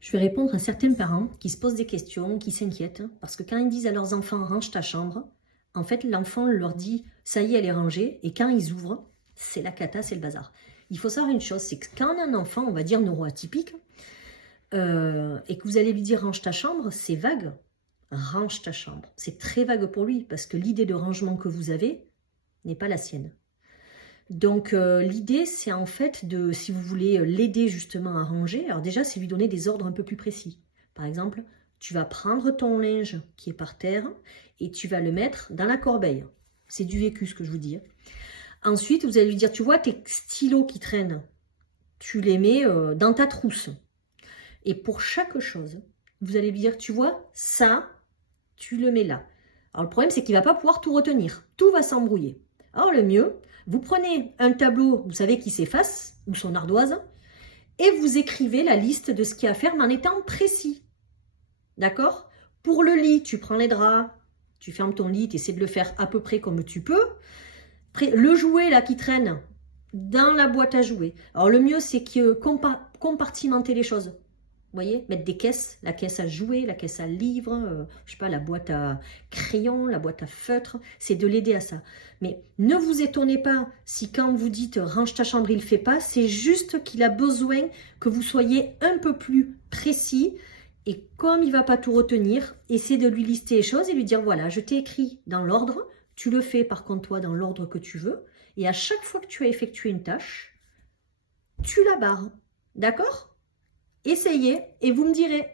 Je vais répondre à certains parents qui se posent des questions, qui s'inquiètent, parce que quand ils disent à leurs enfants « range ta chambre », en fait, l'enfant leur dit « ça y est, elle est rangée », et quand ils ouvrent, c'est la cata, c'est le bazar. Il faut savoir une chose, c'est que quand on a un enfant, on va dire neuroatypique, et que vous allez lui dire « range ta chambre », c'est vague. Range ta chambre. C'est très vague pour lui, parce que l'idée de rangement que vous avez n'est pas la sienne. Donc l'idée, c'est en fait de, si vous voulez l'aider justement à ranger, alors déjà, c'est lui donner des ordres un peu plus précis. Par exemple, tu vas prendre ton linge qui est par terre et tu vas le mettre dans la corbeille. C'est du vécu ce que je vous dis. Ensuite, vous allez lui dire, tu vois, tes stylos qui traînent, tu les mets dans ta trousse. Et pour chaque chose, vous allez lui dire, tu vois, ça, tu le mets là. Alors le problème, c'est qu'il ne va pas pouvoir tout retenir. Tout va s'embrouiller. Alors le mieux, vous prenez un tableau, vous savez, qui s'efface, ou son ardoise, et vous écrivez la liste de ce qu'il y a à faire, mais en étant précis. D'accord? Pour le lit, tu prends les draps, tu fermes ton lit, tu essaies de le faire à peu près comme tu peux. Le jouet là qui traîne dans la boîte à jouets. Alors le mieux, c'est que compartimenter les choses. Vous voyez, mettre des caisses, la caisse à jouets, la caisse à livres, je sais pas, la boîte à crayons, la boîte à feutres, c'est de l'aider à ça. Mais ne vous étonnez pas si quand vous dites « range ta chambre », il ne le fait pas, c'est juste qu'il a besoin que vous soyez un peu plus précis et comme il ne va pas tout retenir, essayez de lui lister les choses et lui dire « voilà, je t'ai écrit dans l'ordre, tu le fais par contre toi dans l'ordre que tu veux et à chaque fois que tu as effectué une tâche, tu la barres. D'accord ? Essayez et vous me direz.